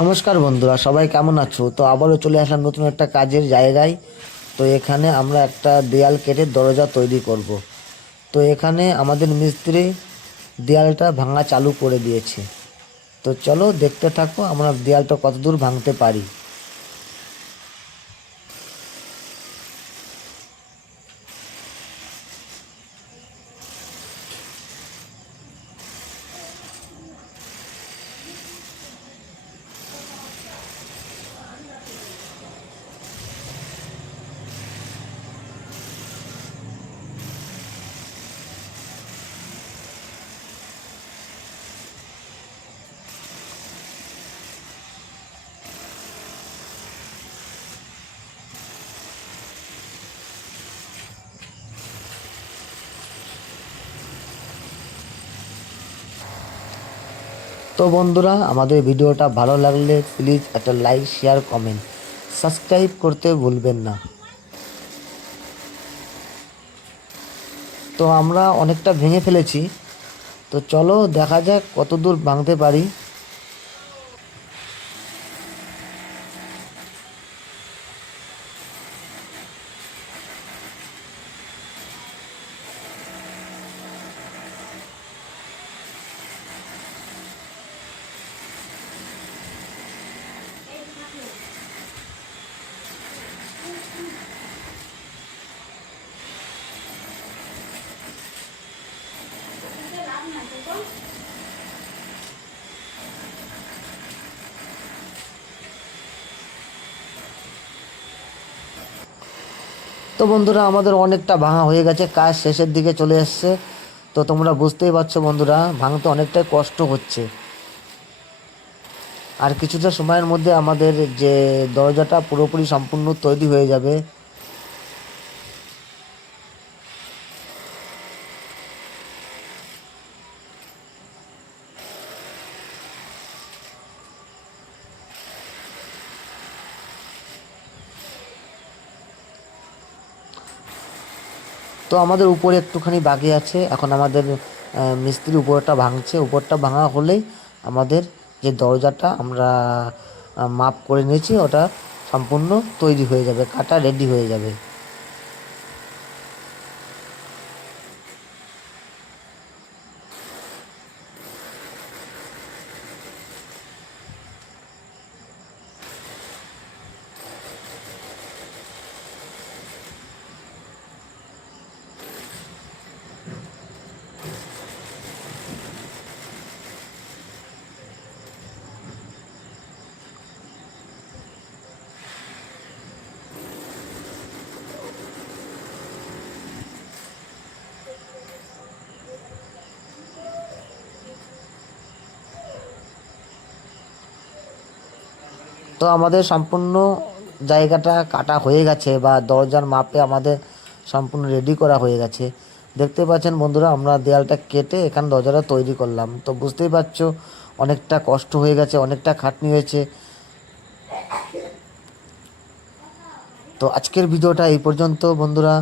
নমস্কার বন্ধুরা, সবাই কেমন আছো? তো আবারও চলে আসলাম নতুন একটা কাজের জায়গায়। তো এখানে আমরা একটা দেয়াল কেটে দরজা তৈরি করব। তো এখানে আমাদের মিস্ত্রি দেয়ালটা ভাঙা চালু করে দিয়েছে। তো চলো দেখতে থাকো আমরা দেয়ালটা কতদূর ভাঙতে পারি। তো বন্ধুরা, আমাদের ভিডিওটা ভালো লাগলে প্লিজ একটা লাইক, শেয়ার, কমেন্ট, সাবস্ক্রাইব করতে ভুলবেন না। তো আমরা অনেকটা ভেঙে ফেলেছি। তো চলো দেখা যাক কতদূর ভাঙতে পারি। তো বন্ধুরা, আমাদের অনেকটা ভাঙা হয়ে গেছে, কাজ শেষের দিকে চলে এসছে। তো তোমরা বুঝতেই পারছো বন্ধুরা, ভাঙতে অনেকটাই কষ্ট হচ্ছে। আর কিছুটা সময়ের মধ্যে আমাদের যে দরজাটা পুরোপুরি সম্পূর্ণ তৈরি হয়ে যাবে। তো আমাদের উপরে একটুখানি বাকি আছে। এখন আমাদের মিস্ত্রি উপরটা ভাঙছে। উপরটা ভাঙা হলেই আমাদের যে দরজাটা আমরা মাপ করে নিয়েছি ওটা সম্পূর্ণ তৈরি হয়ে যাবে, কাটা রেডি হয়ে যাবে। তো আমাদের সম্পূর্ণ জায়গাটা কাটা হয়ে গেছে, বা দরজার মাপে আমাদের সম্পূর্ণ রেডি করা হয়ে গেছে। দেখতে পাচ্ছেন বন্ধুরা, আমরা দেয়ালটা কেটে এখানে দরজাটা তৈরি করলাম। তো বুঝতেই পারছো অনেকটা কষ্ট হয়ে গেছে, অনেকটা খাটনি হয়েছে। তো আজকের ভিডিওটা এই পর্যন্ত বন্ধুরা।